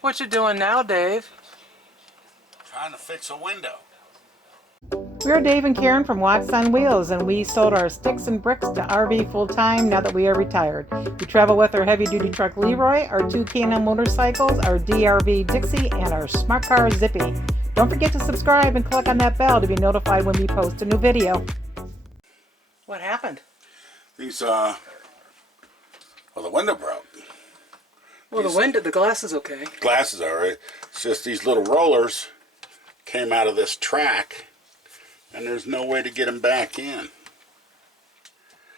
What you doing now, Dave? Trying to fix a window. We're Dave and Karen from Watts on Wheels, and we sold our sticks and bricks to RV full-time now that we are retired. We travel with our heavy-duty truck Leroy, our two K&M motorcycles, our DRV Dixie, and our smart car Zippy. Don't forget to subscribe and click on that bell to be notified when we post a new video. What happened? These, well, the window broke. Well, the glass is okay. Glass is alright. It's just these little rollers came out of this track, and there's no way to get them back in.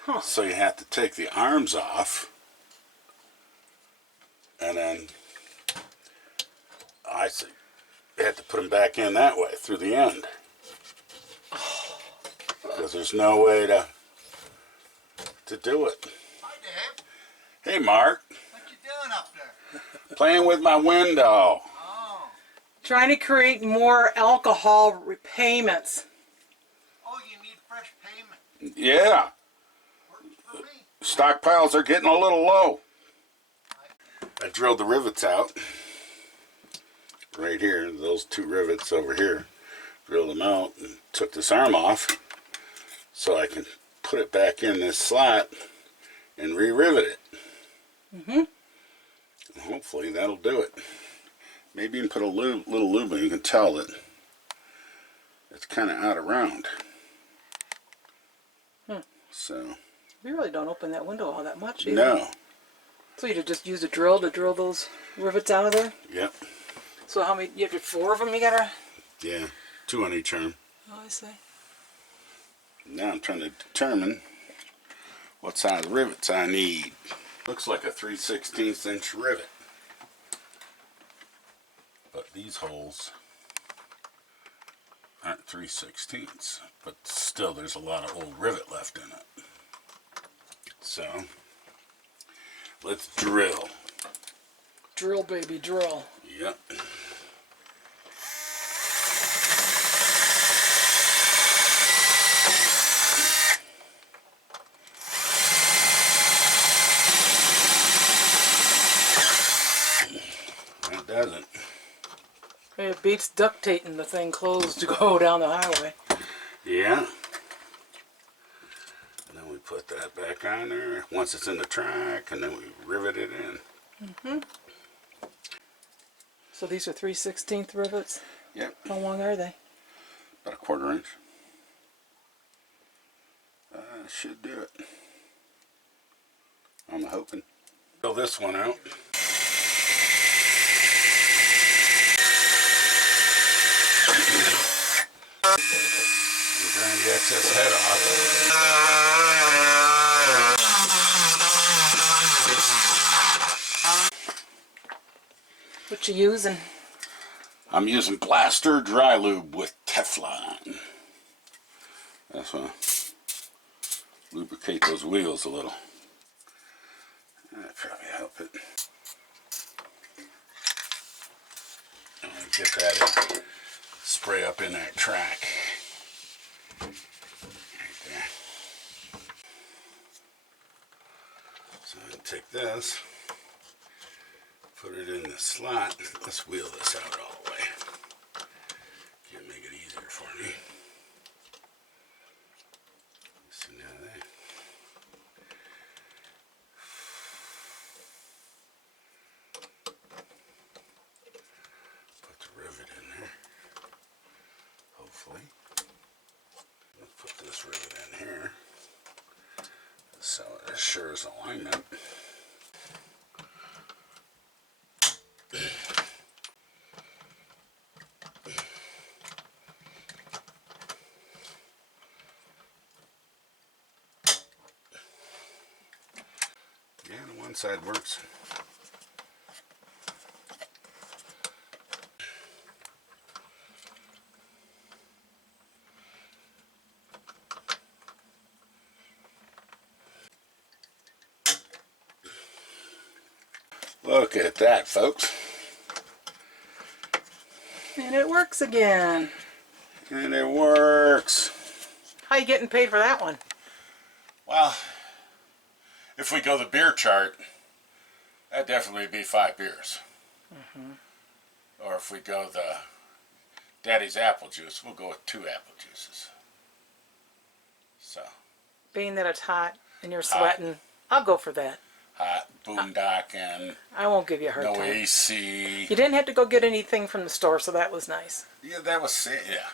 Huh. So you have to take the arms off, and then I see you have to put them back in that way through the end, because there's no way to do it. Hi, Dave. Hey, Mark. What you doing up there? Playing with my window. Oh. Trying to create more alcohol repayments. Oh, you need fresh payment. Yeah. Works for me. Stockpiles are getting a little low. I drilled the rivets out. Right here. Those two rivets over here. Drilled them out and took this arm off so I can put it back in this slot and re-rivet it. Hopefully that'll do it. Maybe you can put a little lube in. You can tell that it's kind of out of round. So. We really don't open that window all that much either. No. So you just use a drill to drill those rivets out of there? Yep. So how many, you have 4 of them you gotta? Yeah. 2 on each arm. Oh, I see. Now I'm trying to determine what size rivets I need. Looks like a 3/16 inch rivet. But these holes aren't 3/16. But still there's a lot of old rivet left in it. So let's drill. Drill, baby, drill. Yep. That doesn't. It beats duct taping the thing closed to go down the highway. Yeah. And then we put that back on there once it's in the track, and then we rivet it in. So these are 3/16 rivets? Yep. How long are they? About a 1/4 inch. Should do it. I'm hoping. Fill this one out. And grind the excess head off. What you using? I'm using plaster dry lube with Teflon. That's gonna lubricate those wheels a little. That'd probably help it. Get that in. Spray up in that track. Right there. So I take this, put it in the slot. Let's wheel this out all the way. Can't make it easier for me. So now there. Put the rivet in there. Hopefully. Let's put this rivet in here. So it assures alignment. Yeah, the one side works. Look at that, folks. And it works again. And it works. How you getting paid for that one? Well, if we go the beer chart, that'd definitely be 5 beers. if we go the Daddy's apple juice, we'll go with 2 apple juices. So, Being that it's hot and you're sweating, I'll go for that. hot, boondocking, I won't give you a hard no time. AC. You didn't have to go get anything from the store, so that was nice. Yeah, that was it, yeah.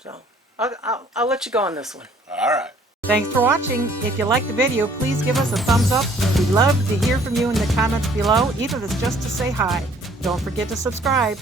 So I'll let you go on this one. All right. Thanks for watching. If you liked the video, please give us a thumbs up. We'd love to hear from you in the comments below, even if it's just to say hi. Don't forget to subscribe.